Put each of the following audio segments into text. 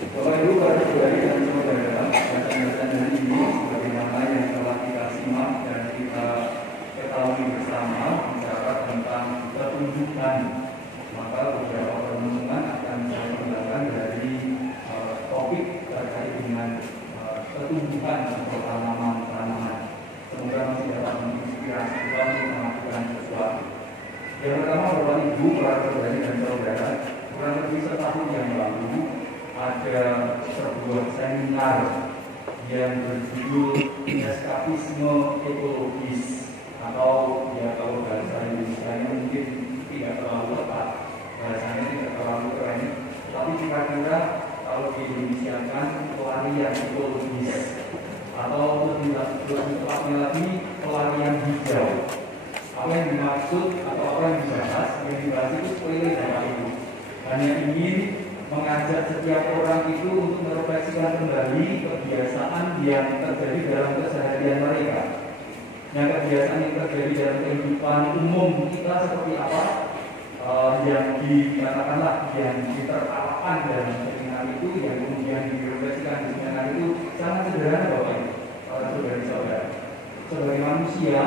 Bapak Ibu, para saudari dan saudara, bacaan-bacaan hari ini sebagaimana yang telah kita simak dan kita ketahui bersama bicara tentang ketunjukan. Maka beberapa perenungan akan saya kembangkan dari topik terkait dengan ketumbuhan atau tanaman-tanaman. Semoga masih dapat menginspirasi kita untuk melakukan sesuatu. Yang pertama, Bapak Ibu, para saudari dan saudara, kurang lebih setahun yang lalu ada sebuah seminar yang berjudul eskapisme ekologis, atau ya kalau bahasa Indonesia mungkin tidak terlalu tepat, bahasanya tidak terlalu keren, tapi kira-kira kalau di Indonesia kan pelarian ekologis, atau lebih tepatnya lagi pelarian hijau. Apa yang dimaksud atau apa yang dibahas itu sepele Bapak Ibu. Hanya ingin mengajak setiap orang itu untuk merefleksikan kembali kebiasaan yang terjadi dalam keseharian mereka. Yang kebiasaan yang terjadi dalam kehidupan umum kita seperti apa, yang dikatakanlah yang ditertapakan dalam seminar itu, yang kemudian direfleksikan di seminar itu sangat sederhana Bapak Ibu, para saudara-saudara. Sebagai manusia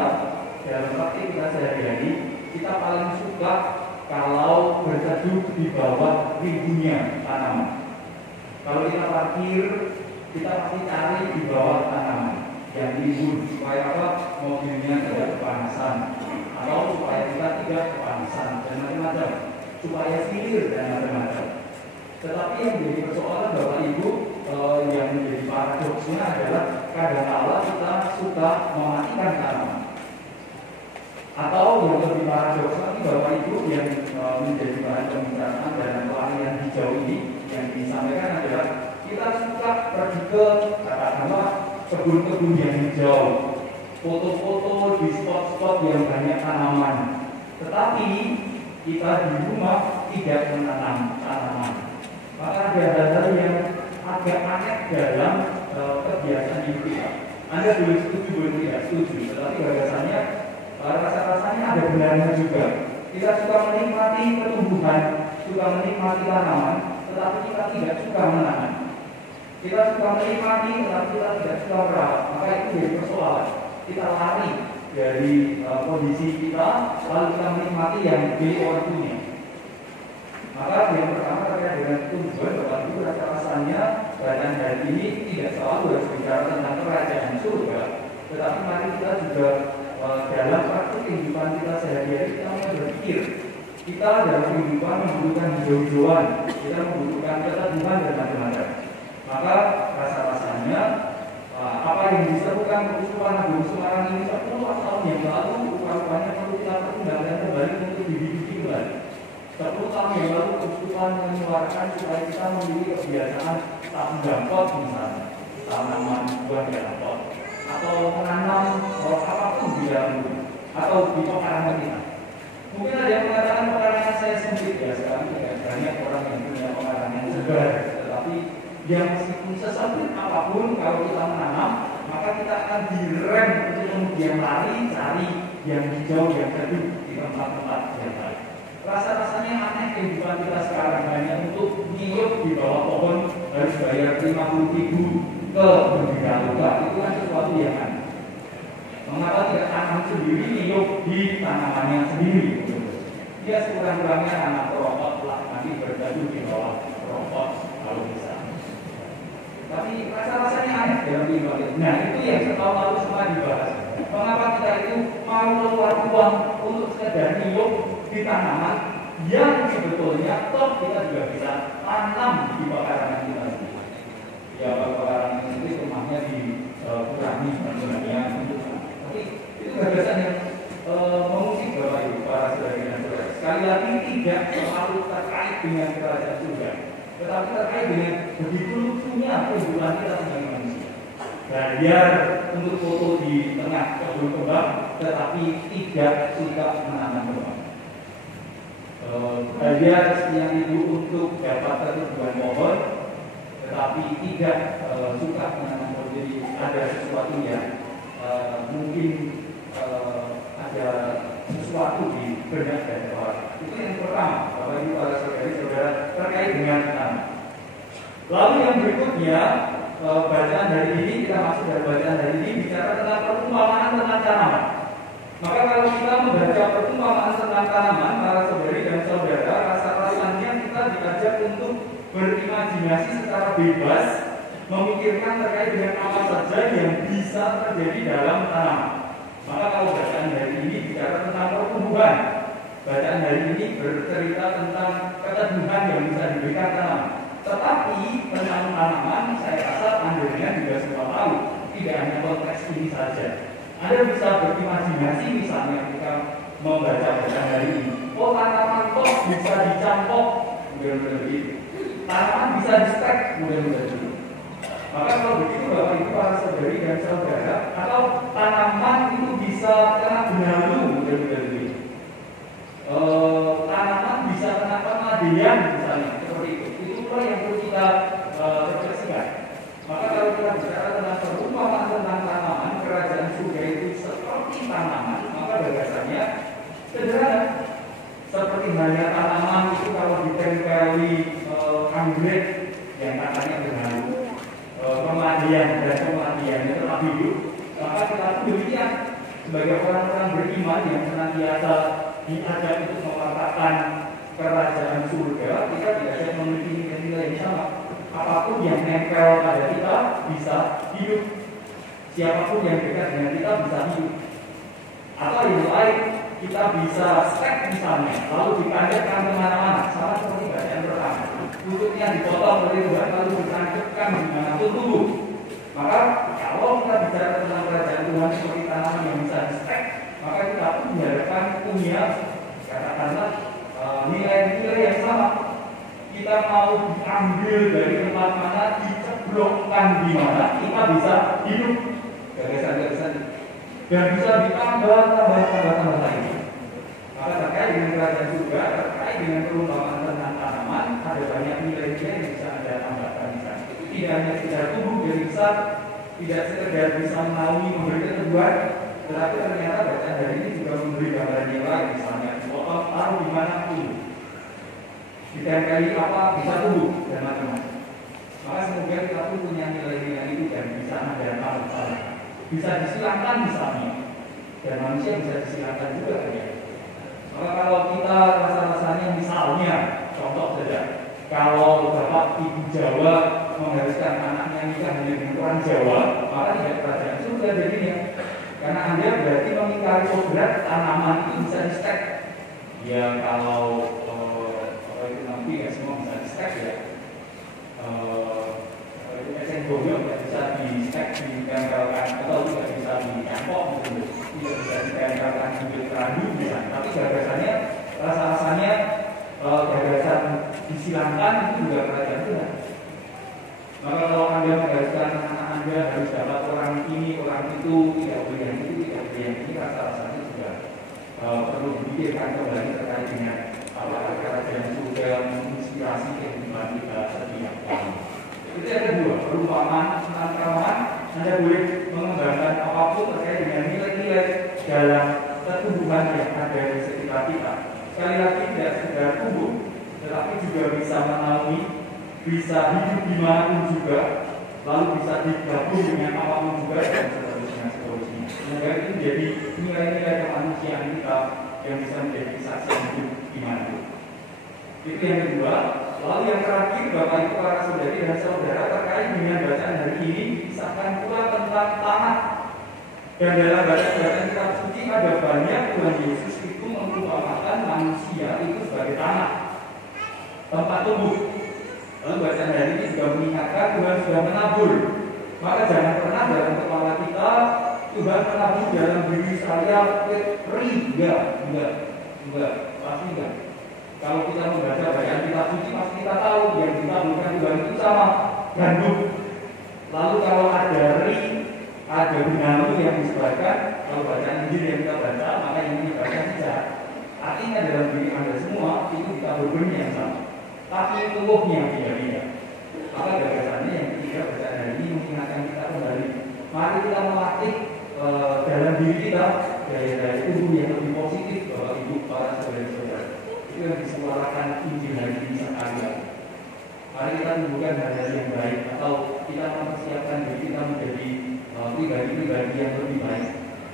dalam praktik kita sehari-hari, kita paling suka kalau berteduh di bawah rimbunnya tanaman. Kalau kita parkir, kita pasti cari di bawah tanaman yang rimbun supaya apa? Mobilnya tidak kepanasan, atau supaya kita tidak kepanasan dan macam-macam, supaya silir dan macam-macam. Tetapi yang jadi persoalan Bapak Ibu, yang menjadi paradoksnya adalah kadang-kala kita suka mematikan tanaman. Atau yang lebih paradoks lagi Bapak Ibu, yang menjadi bahan pembicaraan dalam pelarian hijau ini yang disampaikan adalah kita suka pergi ke katakanlah kebun-kebun yang hijau, foto-foto di spot-spot yang banyak tanaman, tetapi kita di rumah tidak menanam tanaman. Maka ada hal-hal yang agak aneh dalam kebiasaan hidup kita. Anda boleh setuju, boleh tidak setuju, tetapi gagasannya rasa-rasanya ada benarnya juga. Kita suka menikmati pertumbuhan, suka menikmati tanaman, tetapi kita tidak suka menanam. Kita suka menikmati, tetapi kita tidak suka merawat. Maka itu jadi persoalan. Kita lari dari kondisi kita, lalu kita menikmati yang milik orang punya. Maka yang pertama terkait dengan tumbuhan, Bapak Ibu, rasa-rasanya bacaan hari ini tidak selalu harus bicara tentang kerajaan surga, tetapi mari kita juga dalam praktik kehidupan kita sehari-hari kita mulai berpikir, kita dalam kehidupan membutuhkan hijau-hijauan, kita membutuhkan keteduhan dan macam-macam. Maka rasa-rasanya apa yang diserukan kerusuhan Agung Semarang ini 10 tahun yang lalu rupanya perlu kita pertimbangkan kembali untuk dibidik kembali. 10 tahun yang lalu kerusuhan menyuarakan supaya kita memiliki kebiasaan tak mendampot misalnya tanaman buah dampot, atau menanam apapun di dalam rumah atau di pekarangan kita. Mungkin ada yang mengatakan pekarangan saya sempit, ya sekarang tidak banyak orang yang punya pekarangan yang segar, tetapi yang meskipun sesempit apapun kalau kita menanam, maka kita akan direm untuk kemudian lari cari yang hijau yang teduh di tempat-tempat yang lain. Rasa-rasanya aneh kehidupan kita sekarang, hanya untuk nyiup di bawah pohon harus bayar 50.000 ke berbeda luka. Itu kan sesuatu yang aneh. Mengapa tidak tanam sendiri, hidup di tanamannya sendiri? Dia sekurang-kurangnya anak perokok lah, nanti berteduh di bawah perokok kalau bisa. Tapi rasa-rasanya aneh dalam kehidupan kita. Nah, itu yang setahun lalu semua dibahas. Mengapa kita itu mau keluar uang untuk sekedar hidup di tanaman yang sebetulnya toh kita juga bisa tanam di pekarangan kita sendiri. Ya, pekarangan sendiri rumahnya dikurangi sebenarnya. Tapi itu gagasan yang mengusik Bapak Ibu, para saudara dan saudara. Sekali lagi tidak selalu terkait dengan kerajaan surga, tetapi terkait dengan begitu lucunya kehidupan kita sebagai manusia. Bayar untuk foto di tengah kebun kembang, tetapi tidak suka menanam kembang. Bayar sekian itu untuk dapat keteduhan pohon, tetapi tidak suka menanam pohon. Jadi ada sesuatu yang mungkin ada sesuatu di benak dan orang. Itu yang pertama, Bapak Ibu para saudari-saudara, terkait dengan tanam. Lalu yang berikutnya, bacaan hari ini, kita masuk dari bacaan hari ini bicara tentang perumpamaan tentang tanaman. Maka kalau kita membaca perumpamaan tentang tanaman, para saudari dan saudara, rasa-rasanya kita diajak untuk berimajinasi secara bebas, memikirkan terkait dengan apa saja yang bisa terjadi dalam tanaman. Maka kalau bacaan hari ini bicara tentang pertumbuhan, bacaan hari ini bercerita tentang keteduhan yang bisa diberikan tanaman. Tetapi tentang tanaman, saya rasa Anda juga semua tahu, tidak hanya konteks ini saja. Anda bisa berimajinasi misalnya ketika membaca bacaan hari ini. Oh, tanaman kok bisa dicampok, mudah-mudahan begitu. Tanaman bisa di-stack, mudah-mudahan begitu. Maka kalau begitu Bapak Ibu para saudari dan saudara, atau tanaman itu bisa kena benalu, mudah-mudahan begitu. Tanaman bisa kena pemadian misalnya, seperti itu. Itu yang perlu kita refleksikan. Maka kalau kita bicara tentang perumpamaan tentang tanaman, kerajaan surga itu seperti tanaman, maka gagasannya sederhana. Seperti halnya tanaman itu kalau ditempeli anggrek yang katanya benalu, pemadian dan pemadiannya tetap hidup, maka kita demikian sebagai orang-orang beriman yang senantiasa diajak untuk mengatakan kerajaan surga, kita diajak memiliki nilai yang sama. Apapun yang nempel pada kita bisa hidup. Siapapun yang dekat dengan kita bisa hidup. Atau yang lain, kita bisa stack misalnya, lalu ditancapkan kemana-mana, sama seperti bacaan pertama. Tutupnya dipotong oleh Tuhan, lalu ditancapkan dimanapun tumbuh. Maka kalau kita bicara tentang kerajaan Tuhan seperti tanaman yang bisa di stack, maka kita pun diharapkan punya katakanlah nilai-nilai yang sama. Kita mau diambil dari tempat mana, diceblokkan di mana, kita bisa hidup. Gagasan-gagasan dan bisa ditambah lain. Maka terkait dengan kerajaan surga, terkait dengan perumpamaan tentang tanaman, ada banyak nilai-nilai yang bisa Anda tambahkan di sana. Itu tidak hanya sekedar tumbuh dan bisa, tidak sekedar bisa menaungi memberi keteguhan, tetapi ternyata bacaan hari ini juga memberi gambaran yang lain, misalnya dipotong taruh di mana tumbuh, ditempeli apa bisa tumbuh dan macam-macam. Maka semoga kita pun punya nilai-nilai itu dan bisa Anda tambahkan. Bisa disilangkan misalnya, dan manusia bisa disilangkan juga ya. Maka kalau kita rasa-rasanya misalnya, contoh saja, kalau bapak ibu Jawa mengharuskan anaknya nikah dengan orang Jawa, maka tidak kerajaan surga jadinya. Karena Anda berarti mengingkari kodrat tanaman itu bisa di-stack. Ya kalau itu nanti ya semua bisa di-stack ya. Eceng gondok tidak bisa di-stack, ditempelkan, atau tidak bisa dicampok, tidak bisa ditempelkan bibit kerandu misalnya. Tapi gagasannya, rasa-rasanya gagasan disilangkan itu juga kerajaan Tuhan. Maka kalau Anda mengharuskan anak Anda harus dapat orang ini, orang itu, tidak boleh yang itu, tidak boleh yang ini, rasa-rasanya juga perlu dipikirkan kembali terkait dengan apakah kerajaan surga menginspirasi kehidupan kita setiap hari. Itu yang kedua, perumpamaan tentang tanaman. Anda boleh mengembangkan apapun terkait dengan nilai-nilai dalam pertumbuhan yang ada di sekitar kita. Sekali lagi tidak sekedar tumbuh, tetapi juga bisa menaungi, bisa hidup dimanapun juga, lalu bisa digabung dengan apapun juga dan seterusnya. Semoga itu menjadi nilai-nilai kemanusiaan kita yang bisa menjadi saksi hidup dimanapun. Itu yang kedua. Lalu yang terakhir, Bapak Ibu para saudari dan saudara, terkait dengan bacaan hari ini disahkan pula tentang tanah. Dan dalam bacaan kitab suci ada banyak Tuhan Yesus itu mengumpamakan manusia itu sebagai tanah, tempat tumbuh. Lalu bacaan hari ini juga mengingatkan Tuhan sudah menabur. Maka jangan pernah dalam kepala kita Tuhan menabur dalam diri saya enggak, pasti enggak. Kalau kita membaca bacaan kitab suci, pasti kita tahu yang ditaburkan Tuhan itu sama gandum. Lalu kalau ada ada benalu yang disebarkan, kalau bacaan Injil yang kita baca, maka yang dibaca tidak. Artinya dalam diri Anda semua itu ditabur benih yang sama, tapi tumbuhnya beda-beda. Maka gagasannya yang ketiga bacaan hari ini mengingatkan kita kembali. Mari kita melatih dalam diri kita daya-daya tubuh yang lebih positif, Bapak Ibu para saudara-saudara. Itu yang disuarakan Injil hari ini sekali lagi. Mari kita tumbuhkan hal-hal yang baik, atau kita mempersiapkan diri kita menjadi pribadi-pribadi yang lebih baik,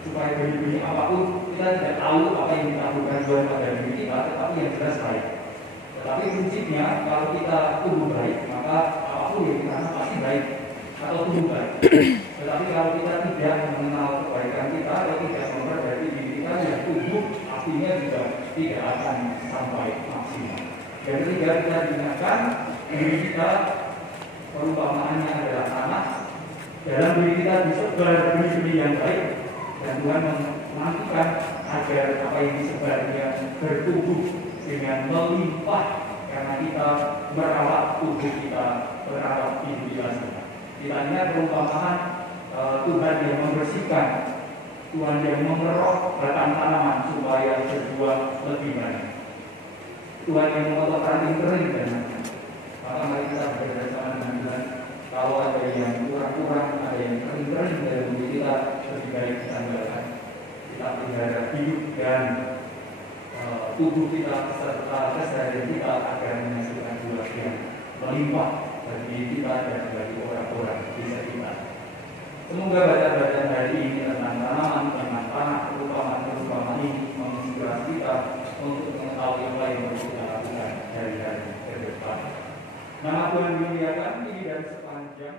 supaya benih-benih apapun kita tidak tahu apa yang kita lakukan pada diri kita, tetapi yang jelas baik. Tetapi prinsipnya kalau kita tumbuh baik, maka apapun yang kita lakukan pasti baik atau tumbuh baik. Tetapi kalau kita tidak mengenal kebaikan kita, atau tidak memperbaiki diri kita, ya tumbuh artinya juga tidak akan sampai maksimal. Yang ketiga, kita diingatkan diri kita perumpamaannya adalah tanah. Dalam diri kita disebar benih-benih yang baik, dan Tuhan menantikan agar apa yang disebarnya bertumbuh dengan melimpah karena kita merawat tubuh kita, merawat hidup kita. Kita ingat perumpamaan Tuhan yang membersihkan, Tuhan yang mengerok batang tanaman supaya berbuah lebih banyak. Tuhan yang memotong ranting kering dan maka mari kita bersama dengan Tuhan. Kalau ada yang kurang-kurang, ada yang kering-kering dari diri kita, lebih baik kita tinggalkan. Kita pelihara hidup dan tubuh kita serta keseharian kita agar menghasilkan buah yang melimpah bagi kita dan bagi orang-orang di sekitar. Semoga bacaan-bacaan hari ini tentang tanaman, tentang tanah, perumpamaan ini menginspirasi kita untuk mengetahui apa yang harus kita lakukan hari-hari ke depan. Nama Tuhan dimuliakan, ini dari sepanjang